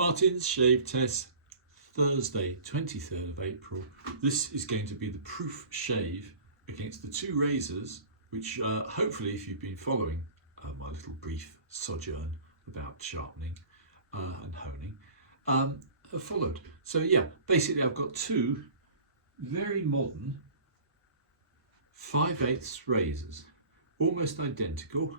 Martin's shave test, Thursday 23rd of April. This is going to be the proof shave against the two razors which hopefully, if you've been following my little brief sojourn about sharpening and honing, have followed. So yeah, basically I've got two very modern 5/8 razors, almost identical.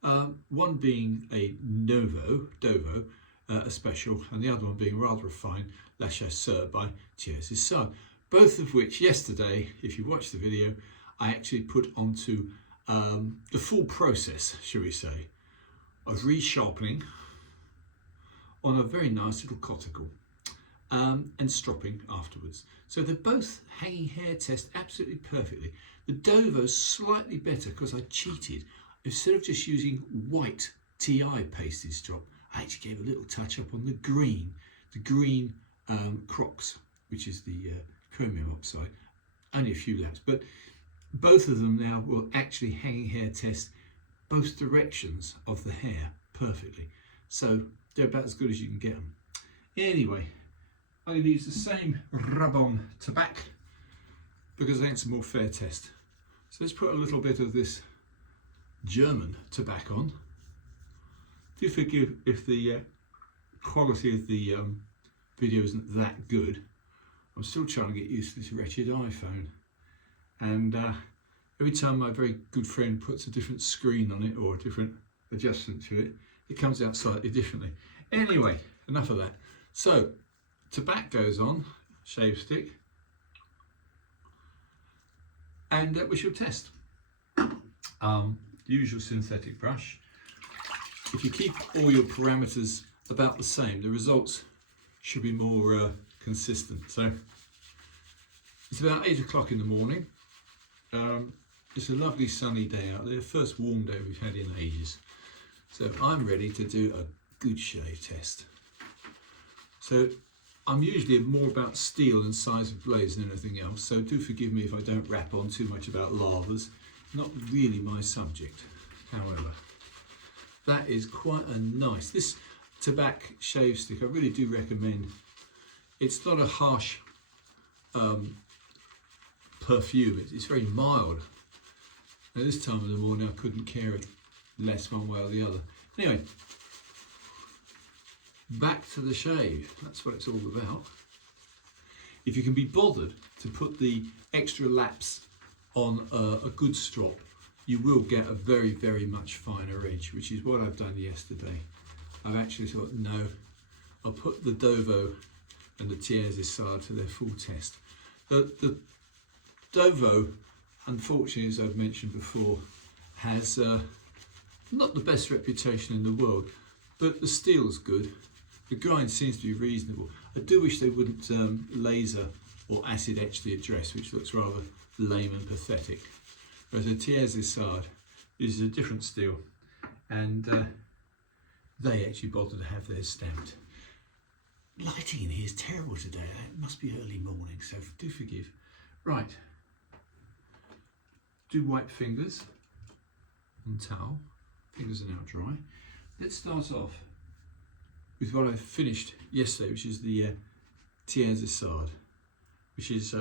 One being a Dovo, a special, and the other one being rather refined, HHT by Thiers Issard. Both of which yesterday, if you watched the video, I actually put onto the full process, shall we say, of resharpening on a very nice little coticule and stropping afterwards. So they're both hanging hair test absolutely perfectly. The Dovo's slightly better because I cheated. Instead of just using white TI pasted strop, I actually gave a little touch up on the green Crocs, which is the chromium oxide. Only a few laps, but both of them now will actually hanging hair test both directions of the hair perfectly. So they're about as good as you can get them. Anyway, I'm going to use the same rub-on tobacco because I think it's a more fair test. So let's put a little bit of this German tobacco on. Do forgive if the quality of the video isn't that good. I'm still trying to get used to this wretched iPhone, and every time my very good friend puts a different screen on it or a different adjustment to it, it comes out slightly differently. Anyway, enough of that. So tobacco goes on, shave stick, and we shall test. Usual synthetic brush. If you keep all your parameters about the same, the results should be more consistent. So it's about 8 o'clock in the morning. It's a lovely sunny day out there, first warm day we've had in ages. So I'm ready to do a good shave test. So I'm usually more about steel and size of blades than anything else, so do forgive me if I don't rap on too much about lavas. Not really my subject, however. That is quite a nice, this tobacco shave stick I really do recommend. It's not a harsh perfume, it's very mild. Now this time of the morning I couldn't care less one way or the other. Anyway, back to the shave, that's what it's all about. If you can be bothered to put the extra laps on a good strop, you will get a very, very much finer edge, which is what I've done yesterday. I've actually thought, no, I'll put the Dovo and the Thiers Issard to their full test. The Dovo, unfortunately, as I've mentioned before, has not the best reputation in the world, but the steel's good. The grind seems to be reasonable. I do wish they wouldn't laser or acid etch the address, which looks rather lame and pathetic. Whereas the Thiers Issard uses a different steel, and they actually bother to have theirs stamped. Lighting in here is terrible today. It must be early morning, so do forgive. Right, do wipe fingers on towel. Fingers are now dry. Let's start off with what I finished yesterday, which is the Thiers Issard, which is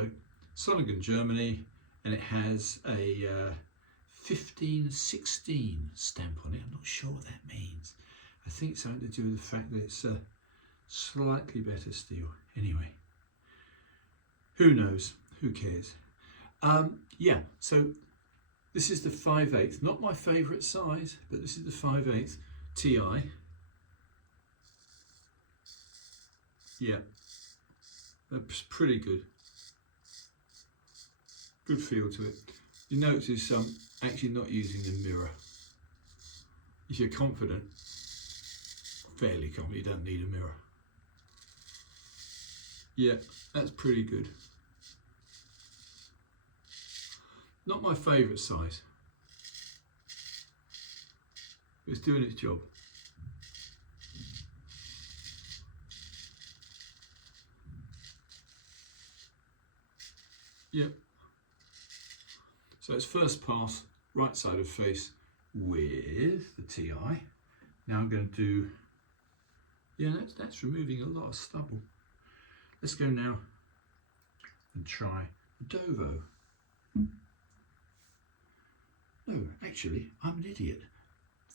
Solingen, Germany, and it has a 1516 stamp on it. I'm not sure what that means. I think it's something to do with the fact that it's slightly better steel. Anyway, who knows? Who cares? Yeah, so this is the 5/8, not my favourite size, but this is the 5/8 TI. Yeah, that's pretty good. Good feel to it. You notice I'm actually not using the mirror. If you're confident, fairly confident, you don't need a mirror. Yeah, that's pretty good. Not my favourite size. It's doing its job. Yep. So it's first pass, right side of face with the TI. Now I'm going to do, Yeah, that's removing a lot of stubble. Let's go now and try Dovo. No, actually, I'm an idiot.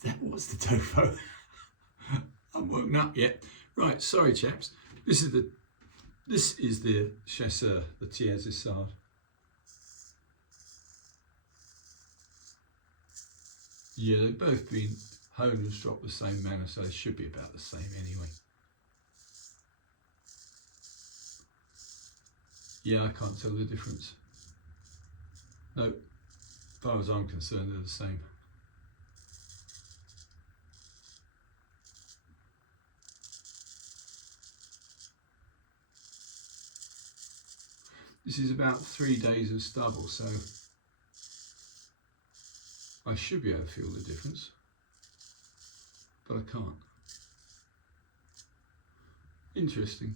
That was the Dovo. I'm woken up yet. Right, sorry chaps. This is the chasseur, the Thiers Issard. Yeah, they've both been honed and stropped the same manner, so they should be about the same anyway. Yeah, I can't tell the difference. No, as far as I'm concerned, they're the same. This is about 3 days of stubble, so I should be able to feel the difference, but I can't. Interesting.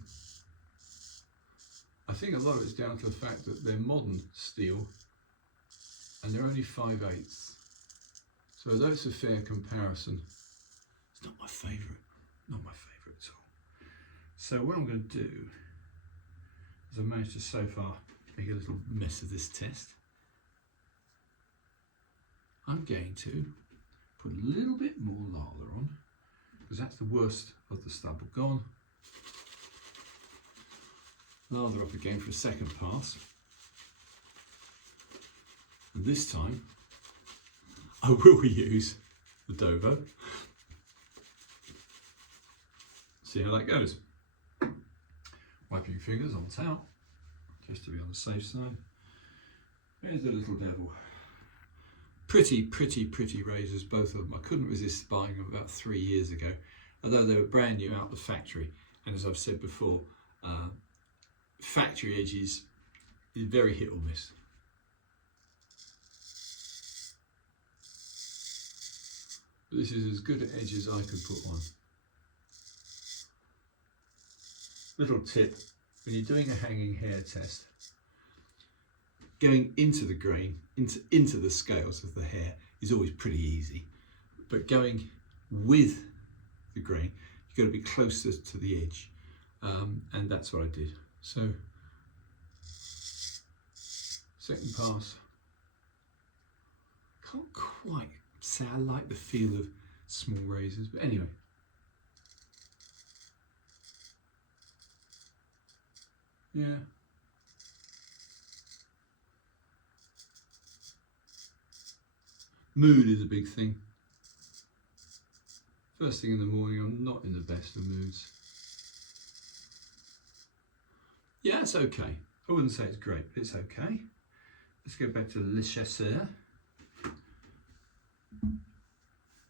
I think a lot of it's down to the fact that they're modern steel and they're only 5/8. So although it's a fair comparison, it's not my favourite. Not my favourite at all. So what I'm going to do is I've managed to so far make a little mess of this test. I'm going to put a little bit more lather on because that's the worst of the stubble gone. Lather up again for a second pass. And this time I will use the Dovo. See how that goes. Wipe your fingers on the towel, just to be on the safe side. There's the little devil. Pretty razors, both of them. I couldn't resist buying them about 3 years ago, although they were brand new out the factory. And as I've said before, factory edges is very hit or miss. But this is as good an edge as I could put on. Little tip, when you're doing a hanging hair test, going into the grain, into the scales of the hair is always pretty easy. But going with the grain, you've got to be closer to the edge. And that's what I did. So, second pass. Can't quite say I like the feel of small razors, but anyway. Yeah. Mood is a big thing. First thing in the morning, I'm not in the best of moods. Yeah, it's okay. I wouldn't say it's great, but it's okay. Let's go back to Le Chasseur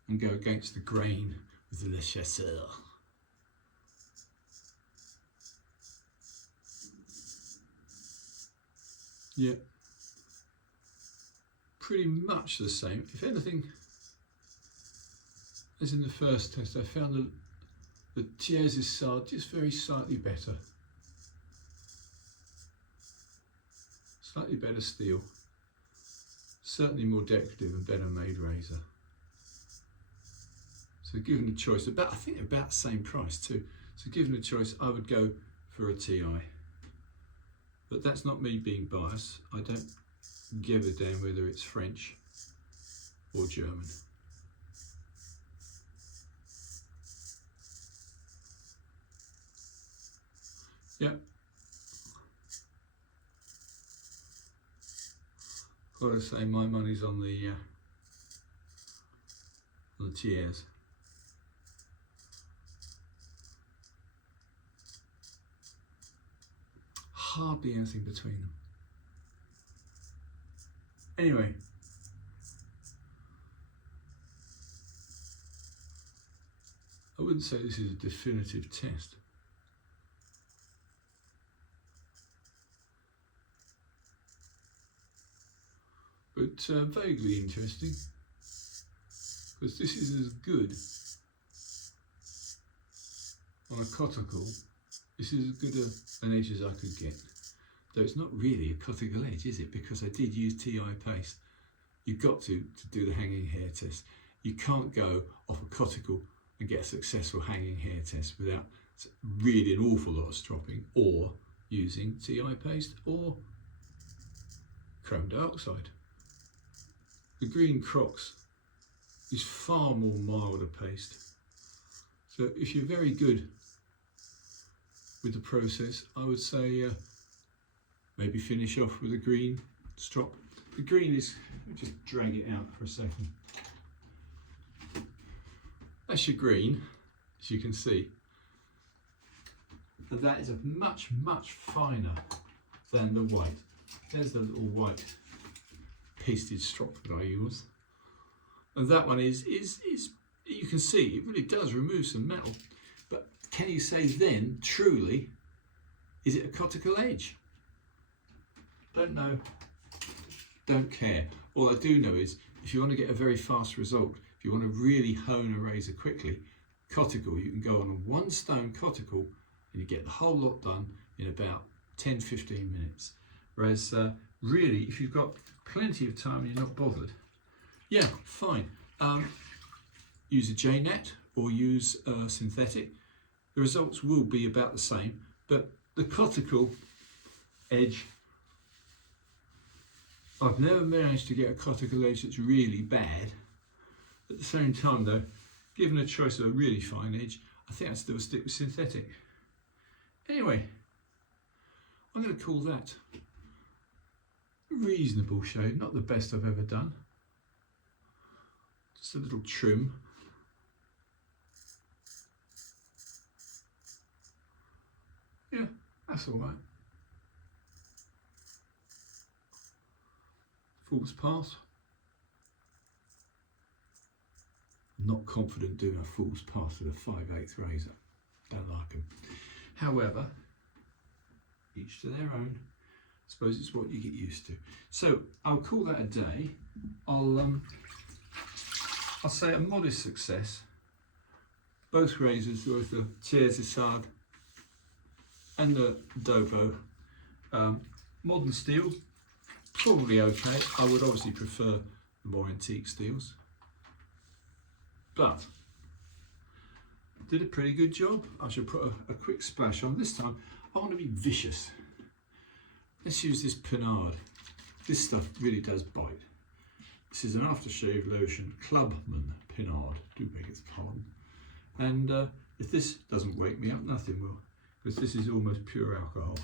and go against the grain with the Le Chasseur. Yeah, pretty much the same. If anything, as in the first test, I found the Thiers Issard just very slightly better. Slightly better steel, certainly more decorative and better made razor. So given a choice, I think about the same price too. So given a choice, I would go for a TI. But that's not me being biased. I don't give a damn whether it's French or German. Yep. Got to say, my money's on the Thiers. Hardly anything between them. Anyway, I wouldn't say this is a definitive test. But vaguely interesting, because this is as good on a coticule. This is as good an edge as I could get. Though it's not really a coticule edge, is it? Because I did use TI paste. You've got to do the hanging hair test. You can't go off a coticule and get a successful hanging hair test without really an awful lot of stropping, or using TI paste or chrome dioxide. The green Crocs is far more milder paste. So if you're very good with the process, I would say maybe finish off with a green strop. The green is, let me just drag it out for a second. That's your green, as you can see. And that is a much, much finer than the white. There's the little white pasted strop that I use. And that one is you can see, it really does remove some metal. But can you say then, truly, is it a cuticle edge? Don't know, don't care. All I do know is, if you want to get a very fast result, if you want to really hone a razor quickly, cuticle, you can go on a 1 stone cuticle and you get the whole lot done in about 10-15 minutes. Whereas really, if you've got plenty of time and you're not bothered, yeah, fine. Use a J-net or use synthetic. The results will be about the same, but the cuticle edge, I've never managed to get a cuticle edge that's really bad. At the same time though, given a choice of a really fine edge, I think I'd still stick with synthetic. Anyway, I'm going to call that a reasonable shave, not the best I've ever done. Just a little trim. Yeah, that's all right. False pass. Not confident doing a false pass with a 5/8 razor. Don't like them. However, each to their own. I suppose it's what you get used to. So I'll call that a day. I'll say a modest success. Both razors, both the Thiers Issard and the Dovo, modern steel, probably okay. I would obviously prefer the more antique steels, but did a pretty good job. I should put a quick splash on. This time I want to be vicious. Let's use this Pinard. This stuff really does bite. This is an aftershave lotion, Clubman Pinard, do beg its pardon. And if this doesn't wake me up, nothing will, because this is almost pure alcohol.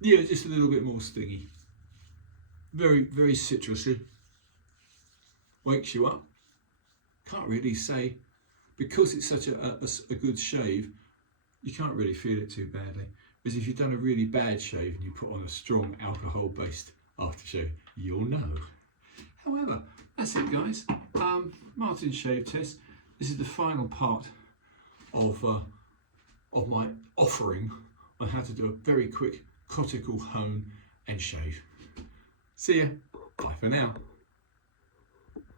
Yeah, just a little bit more stingy. Very, very citrusy. Wakes you up. Can't really say, because it's such a good shave, you can't really feel it too badly. Whereas if you've done a really bad shave and you put on a strong alcohol-based aftershave, you'll know. However, that's it, guys. Martin's shave test. This is the final part of my offering on how to do a very quick cuticle hone and shave. See ya. Bye for now.